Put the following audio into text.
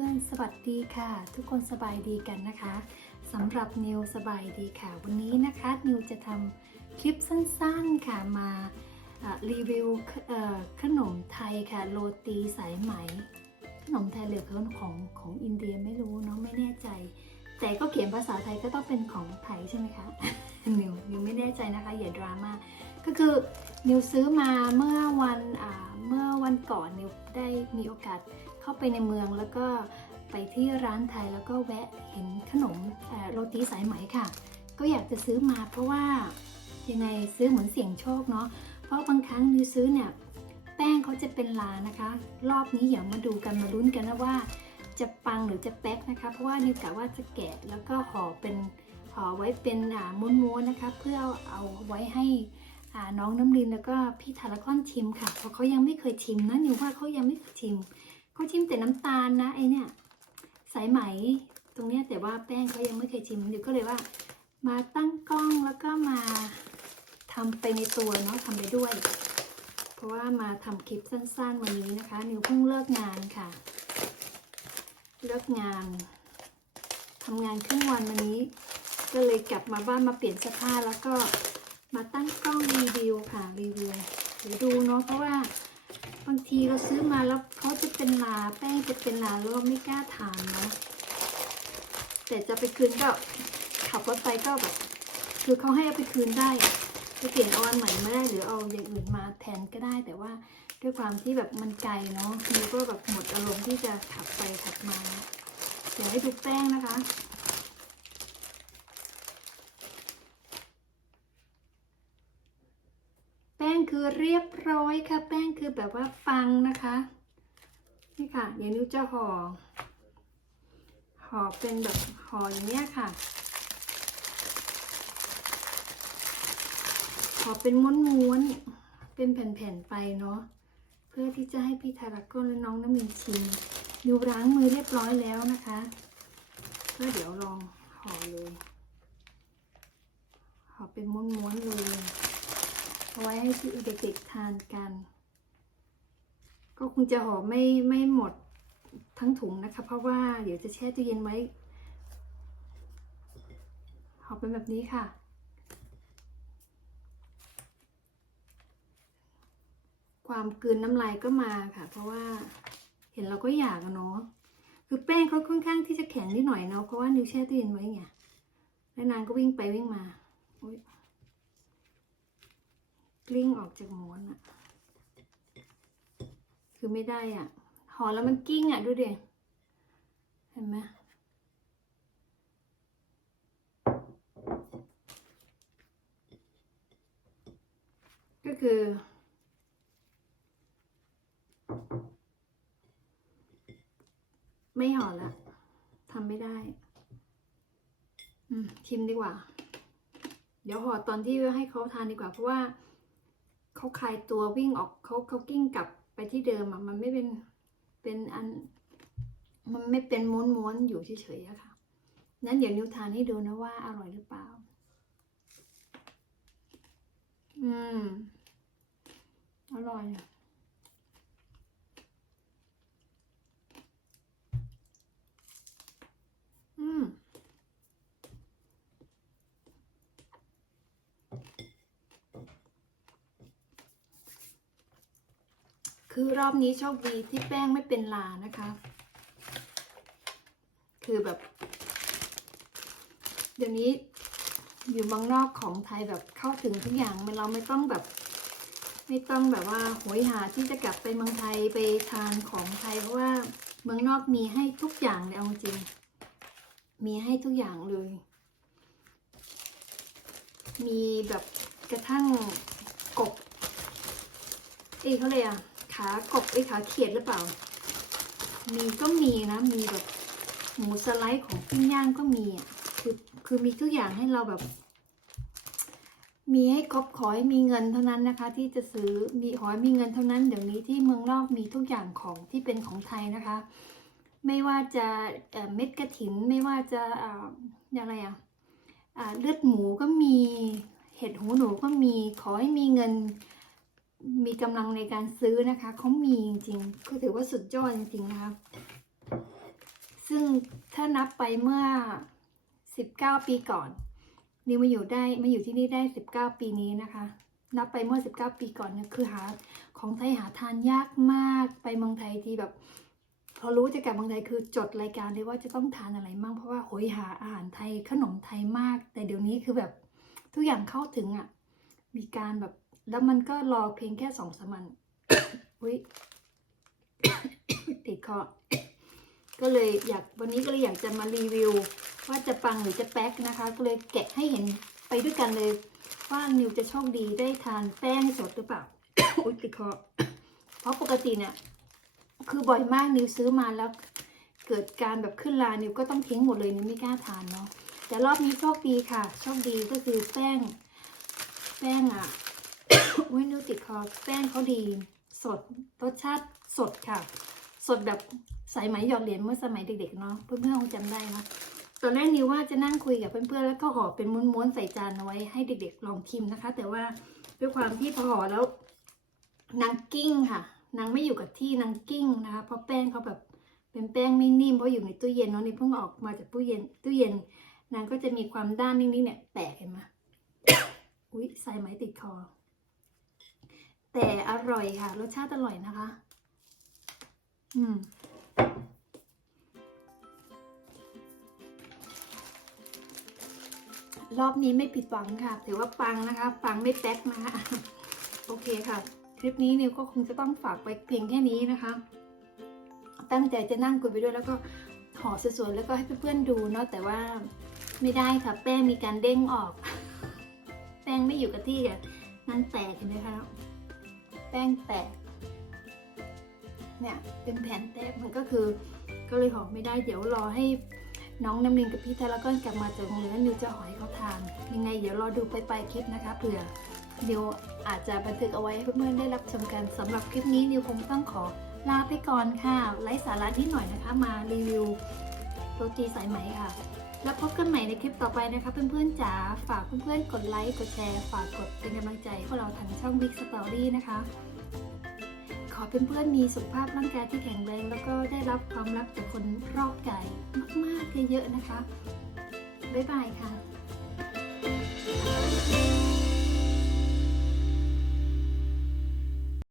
ื่อนๆ สวัสดีค่ะ ทุกคนสบายดีกันนะคะสำหรับนิวสบายดีค่ะ วันนี้นะคะนิวจะทำคลิปสั้นๆค่ะมารีวิวขนมไทยค่ะ โรตีสายไหม ขนมไทยหรือขนมของของอินเดียไม่รู้เนาะไม่แน่ใจ แต่ก็เขียนภาษาไทยก็ต้องเป็นของไทยใช่ไหมคะนิวนิวไม่แน่ใจนะคะอย่าดราม่าก็คือนิวซื้อมาเมื่อวันเมื่อวันก่อนนิวได้มีโอกาส เข้าไปในเมืองแล้วก็ไปที่ร้านไทยแล้วก็แวะเห็นขนมโรตีสายไหมค่ะ ก็อยากจะซื้อมาเพราะว่ายังไงซื้อเหมือนเสี่ยงโชคเนาะเพราะบางครั้งนิวซื้อเนี่ยแป้งเขาจะเป็นลานะคะ รอบนี้อย่ามาดูกันมาลุ้นกันนะว่า จะปังหรือจะแป๊กนะคะ เพราะว่านิวกะว่าจะแกะแล้วก็ห่อเป็นห่อไว้เป็นม้วนๆนะคะ เพื่อเอาเอาไว้ให้น้องน้ำลินแล้วก็พี่ทารากอนชิมค่ะ เพราะเขายังไม่เคยชิมนะนิวว่าเขายังไม่เคยชิม เขาชิมแต่น้ำตาลนะไอเนี่ย สายไหมตรงเนี้ยแต่ว่าแป้งเขายังไม่เคยชิมเดี๋ยวก็เลยว่า มาตั้งกล้องแล้วก็มาทำไปในตัวเนาะทำไปด้วย เพราะว่ามาทำคลิปสั้นๆวันนี้นะคะ นิวเพิ่งเลิกงานค่ะ เลิกงานทำงานครึ่งวันวันนี้ ก็เลยกลับมาบ้านมาเปลี่ยนเสื้อผ้าแล้วก็มาตั้งกล้องรีวิวค่ะรีวิวเดี๋ยวดูเนาะเพราะว่าางทีเราซื้อมาแล้วเขาจะเป็นลาแป้งจะเป็นลาแล้วเราไม่กล้าทานเนาะแต่จะไปคืนก็ขับรถไปก็แบบคือเขาให้เอาไปคืนได้ไปเปลี่ยนเอาอันใหม่ไม่ได้หรือเอาอย่างอื่นมาแทนก็ได้ แต่ว่าด้วยความที่แบบมันไกลเนาะมีก็แบบหมดอารมณ์ที่จะขับไปขับมา เดี๋ยวให้ดูแป้งนะคะ แป้งคือ เรียบร้อยค่ะ แป้งคือแบบว่าฟังนะคะ นี่ค่ะเดี๋ยวนิ้วจะห่อ ห่อเป็นแบบห่ออย่างเนี้ยค่ะ ห่อเป็นม้วนๆ เป็นแผ่นๆไปเนาะ เพื่อที่จะให้พี่ทารากอนและน้องน้ำมินชิมนิ้วล้างมือเรียบร้อยแล้วนะคะก็เดี๋ยวลองห่อเลย ห่อเป็นม้วนๆเลย เอาไว้ให้ที่เด็กๆทานกัน ก็คงจะห่อไม่ไม่หมดทั้งถุงนะคะ เพราะว่าเดี๋ยวจะแช่ตู้เย็นไว้ห่อเป็นแบบนี้ค่ะความกลืนน้ำลายก็มาค่ะ เพราะว่าเห็นเราก็อยากเนาะคือแป้งเขาค่อนข้างที่จะแข็งนิดหน่อยเนาะเพราะว่านิวแช่ตู้เย็นไว้ไงแล้วนางก็วิ่งไปวิ่งมาโอ๊ย ลิ้งออกจากม้วนอะคือไม่ได้อะห่อแล้วมันกิ้งอะดูดิเห็นไหมก็คือ ไม่ห่อละทำไม่ได้ อืมชิมดีกว่า เดี๋ยวห่อตอนที่ให้เขาทานดีกว่าเพราะว่า เขาคลายตัววิ่งออกเขาเขากิ้งกลับไปที่เดิมอะมันไม่เป็นเป็นอัน มันไม่เป็นม้วนม้วนๆอยู่เฉยๆอะค่ะนั้นเดี๋ยวนิวทานให้ดูนะว่าอร่อยหรือเปล่า อืม อร่อย อืม คือรอบนี้โชคดีที่แป้งไม่เป็นลานะคะ คือแบบ เดี๋ยวนี้อยู่เมืองนอกของไทยแบบเข้าถึงทุกอย่างมันเราไม่ต้องแบบ ไม่ต้องแบบว่าโหยหาที่จะกลับไปเมืองไทยไปทานของไทยเพราะว่าเมืองนอกมีให้ทุกอย่างเลยเอาจริง มีให้ทุกอย่างเลย มีแบบกระทั่งกบเอ้เขาเลยอะ ขากบไอ้ขาเขียดหรือเปล่า มีก็มีนะ มีแบบหมูสไลด์ของปิ้งย่างก็มีอะ คือคือมีทุกอย่างให้เราแบบ มีให้ครบขอให้มีเงินเท่านั้นนะคะ ที่จะซื้อ มีขอให้มีเงินเท่านั้น เดี๋ยวนี้ที่เมืองนอกมีทุกอย่างของที่เป็นของไทยนะคะ ไม่ว่าจะเม็ดกระถิน ไม่ว่าจะอาอะไรอะอ่าเลือดหมูก็มี เห็ดหูหนูก็มี ขอให้มีเงิน มีกำลังในการซื้อนะคะ เขามีจริงๆ ก็ถือว่าสุดยอดจริงๆนะคะซึ่งถ้านับไปเมื่อ 19 ปีก่อน นิวมาอยู่ได้มาอยู่ที่นี่ได้ 19 ปีนี้นะคะ นับไปเมื่อ 19 ปีก่อนเนี่ยคือหาของไทยหาทานยากมากไปเมืองไทยที่แบบ พอรู้จะกลับเมืองไทยคือจดรายการเลยว่าจะต้องทานอะไรมั่งเพราะว่าโหยหาอาหารไทยขนมไทยมาก แต่เดี๋ยวนี้คือแบบทุกอย่างเข้าถึงอะ่ะมีการแบบ แล้วมันก็รอเพียงแค่สองสามวันอุ้ยติดคอก็เลยอยากวันนี้ก็เลยอยากจะมารีวิว ว่าจะปังหรือจะแป๊กนะคะ ก็เลยแกะให้เห็นไปด้วยกันเลย ว่านิวจะโชคดีได้ทานแป้งสดหรือเปล่าอุ้ยติดคอเพราะปกติเนี่ยคือบ่อยมากนิวซื้อมาแล้วเกิดการแบบขึ้นลานิวก็ต้องทิ้งหมดเลยนิวไม่กล้าทานเนาะแต่รอบนี้โชคดีค่ะ โชคดีก็คือแป้ง แป้งอะ อุ้ยนิวติดคอแป้งเขาดี สดรสชาติสดค่ะ สดแบบสายไหมหยอดเหรียญเมื่อสมัยเด็กๆเนาะเพื่อนๆคงจำได้นะตอนแรกนิวว่าจะนั่งคุยกับเพื่อนๆแล้วก็ห่อเป็นม้วนๆใส่จานเอาไว้ให้เด็กๆลองชิมนะคะ แต่ว่าด้วยความที่พอห่อแล้วนางกิ้งค่ะนางไม่อยู่กับที่นางกิ้งนะคะเพราะแป้งเขาแบบเป็นแป้งไม่นิ่มเพราะอยู่ในตู้เย็นเนาะนี่เพิ่งออกมาจากตู้เย็นตู้เย็นนางก็จะมีความด้านนิ่งๆเนี่ยแตกเห็นไหมอุ๊ยใส่ไหมติดคอ แต่อร่อยค่ะ รสชาติอร่อยนะคะ อืมรอบนี้ไม่ผิดหวังค่ะ ถือว่าปังนะคะ ปังไม่แป๊กนะคะ โอเคค่ะ คลิปนี้นิวก็คงจะต้องฝากไปเพียงแค่นี้นะคะ ตั้งใจจะนั่งคุยไปด้วยแล้วก็ห่อสวยๆแล้วก็ให้เพื่อนๆดูเนาะแต่ว่าไม่ได้ค่ะ แป้งมีการเด้งออก แป้งไม่อยู่กับที่ค่ะนั่นแตกเห็นไหมคะ แป้งแตกเนี่ยเป็นแผ่นแตกมันก็คือก็เลยห่อไม่ได้เดี๋ยวรอให้น้องน้ำลินกับพี่ทาแล้วก็กลับมาจากโรงเรียนนิวจะห่อให้เขาทานยังไง เดี๋ยวรอดูไปลายๆคลิปนะคะเผื่อนิวอาจจะบันทึกเอาไว้ให้เพื่อนๆได้รับชมกันสำหรับคลิปนี้นิวคงต้องขอลาไปก่อนค่ะไร้สาระนิดหน่อยนะคะ มารีวิวโรตีสายไหมค่ะ แล้วพบกันใหม่ในคลิปต่อไปนะคะเพื่อนๆจ๋าฝากเพื่อนๆกดไลค์กดแชร์ฝากกดเป็นกำลังใจให้พวกเราทางช่อง Big Story นะคะ ขอเพื่อนๆมีสุขภาพร่างกายที่แข็งแรงแล้วก็ได้รับความรักจากคนรอบกายมากๆเยอะๆนะคะบ๊ายบายค่ะ